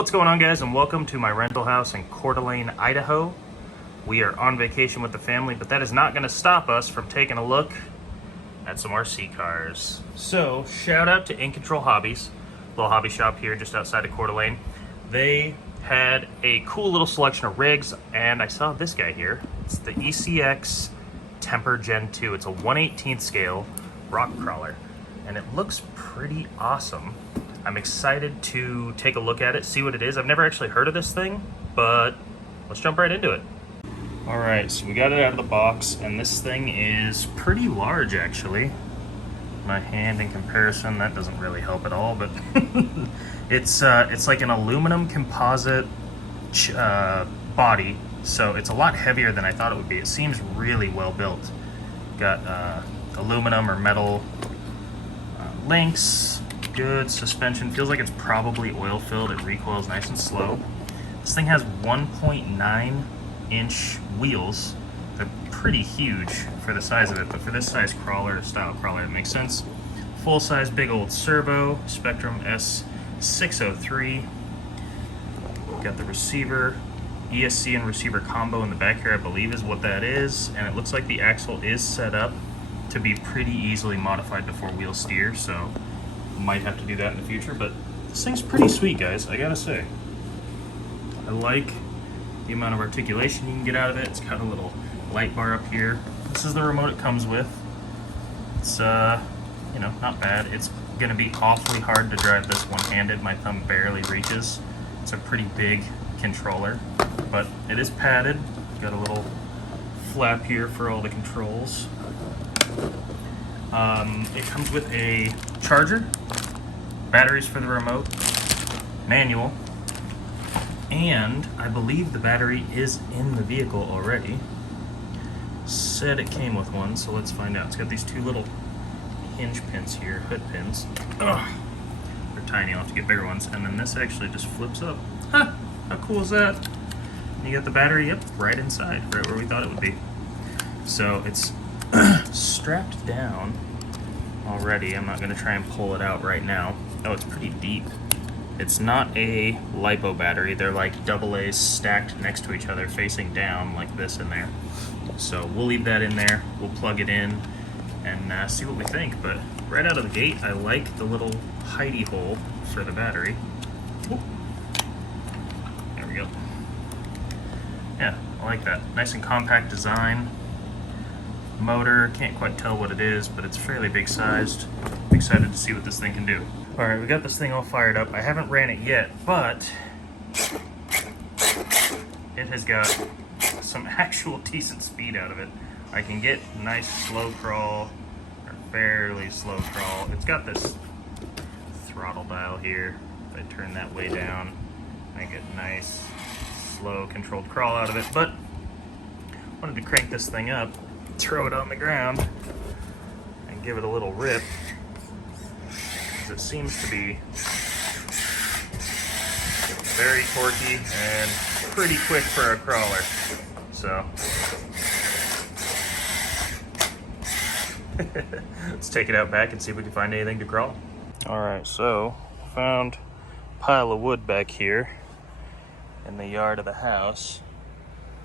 What's going on, guys, and welcome to my rental house in Coeur d'Alene, Idaho. We are on vacation with the family, but that is not going to stop us from taking a look at some RC cars. So, shout out to In Control Hobbies, little hobby shop here just outside of Coeur d'Alene. They had a cool little selection of rigs, and I saw this guy here. It's the ECX Temper Gen 2. It's a 1/18 scale rock crawler, and it looks pretty awesome. I'm excited to take a look at it, see what it is. I've never actually heard of this thing, but let's jump right into it. All right, so we got it out of the box, and this thing is pretty large, actually. My hand in comparison, that doesn't really help at all, but it's like an aluminum composite body, so it's a lot heavier than I thought it would be. It seems really well built. Got aluminum or metal links. Good suspension. Feels like it's probably oil filled. It recoils nice and slow. This thing has 1.9 inch wheels. They're pretty huge for the size of it, but for this size style crawler, it makes sense. Full size big old servo, Spectrum S603. Got the receiver, ESC and receiver combo in the back here, I believe is what that is. And it looks like the axle is set up to be pretty easily modified to four-wheel steer, so might have to do that in the future, but this thing's pretty sweet, guys, I gotta say. I like the amount of articulation you can get out of it. It's got a little light bar up here. This is the remote it comes with. It's, not bad. It's gonna be awfully hard to drive this one-handed. My thumb barely reaches. It's a pretty big controller, but it is padded. Got a little flap here for all the controls. It comes with a charger, batteries for the remote, manual, and I believe the battery is in the vehicle already. Said it came with one, so let's find out. It's got these two little hinge pins here, hood pins. Ugh. They're tiny, I'll have to get bigger ones. And then this actually just flips up. Huh, how cool is that? And you got the battery, yep, right inside, right where we thought it would be. So it's strapped down already. I'm not going to try and pull it out right now. Oh, it's pretty deep. It's not a LiPo battery. They're like AA's stacked next to each other, facing down like this in there. So we'll leave that in there. We'll plug it in and see what we think. But right out of the gate, I like the little hidey hole for the battery. Ooh. There we go. Yeah, I like that. Nice and compact design. Motor, can't quite tell what it is, but it's fairly big sized. I'm excited to see what this thing can do. All right, we got this thing all fired up. I haven't ran it yet, but it has got some actual decent speed out of it. I can get nice slow crawl, or fairly slow crawl. It's got this throttle dial here. If I turn that way down, I get nice, slow, controlled crawl out of it. But I wanted to crank this thing up, throw it on the ground, and give it a little rip, because it seems to be very torquey and pretty quick for a crawler. So let's take it out back and see if we can find anything to crawl. All right, so found a pile of wood back here in the yard of the house.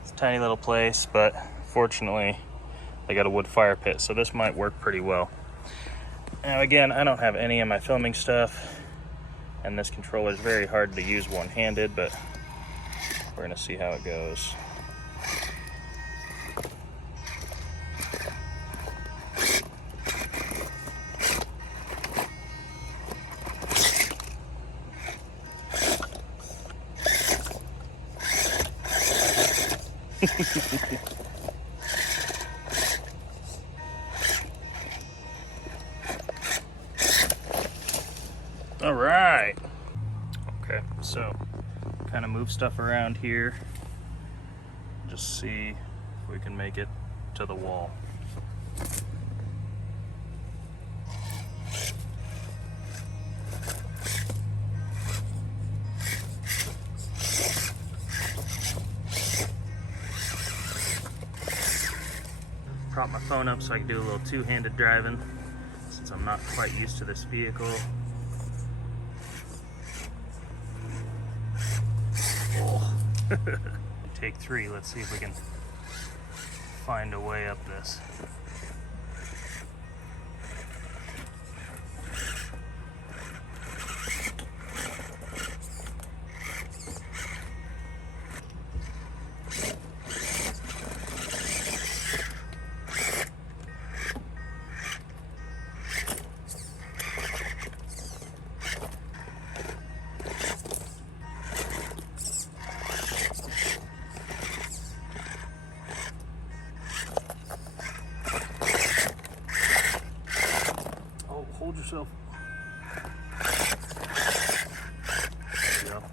It's a tiny little place, but fortunately I got a wood fire pit, so this might work pretty well. Now again, I don't have any of my filming stuff, and this controller is very hard to use one-handed, but we're gonna see how it goes. All right. Okay, so kind of move stuff around here. Just see if we can make it to the wall. Prop my phone up so I can do a little two-handed driving, since I'm not quite used to this vehicle. Take 3, let's see if we can find a way up this. Hold yourself. There you go.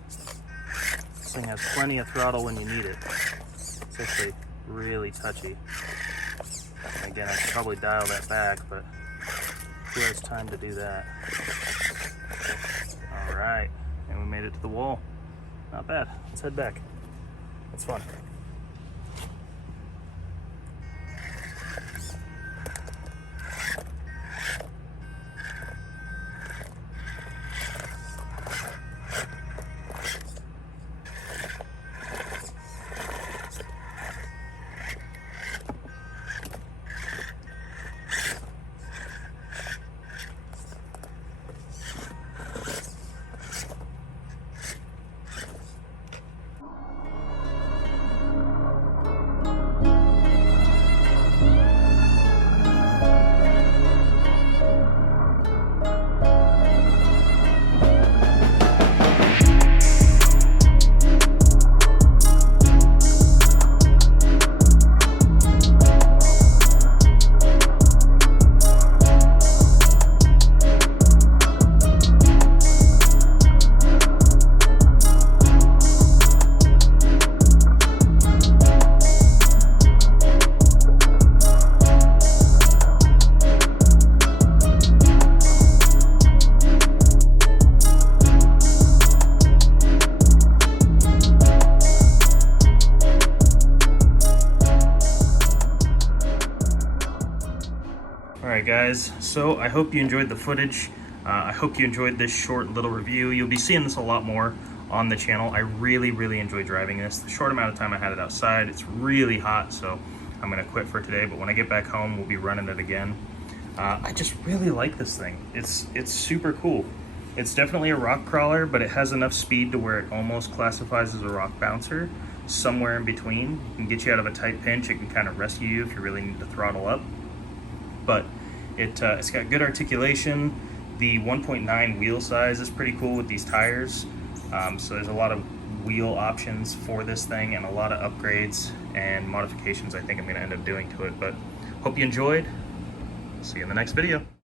This thing has plenty of throttle when you need it. It's actually really touchy. And again, I could probably dial that back, but who has time to do that? All right, and we made it to the wall. Not bad. Let's head back. It's fun. Alright guys, so I hope you enjoyed the footage. I hope you enjoyed this short little review. You'll be seeing this a lot more on the channel. I really enjoy driving this. The short amount of time I had it outside, it's really hot, so I'm gonna quit for today, but when I get back home, we'll be running it again. I just really like this thing. It's super cool. It's definitely a rock crawler, but it has enough speed to where it almost classifies as a rock bouncer, somewhere in between. It can get you out of a tight pinch. It can kind of rescue you if you really need to throttle up. But it's got good articulation. The 1.9 wheel size is pretty cool with these tires. So there's a lot of wheel options for this thing and a lot of upgrades and modifications I think I'm gonna end up doing to it. But hope you enjoyed. See you in the next video.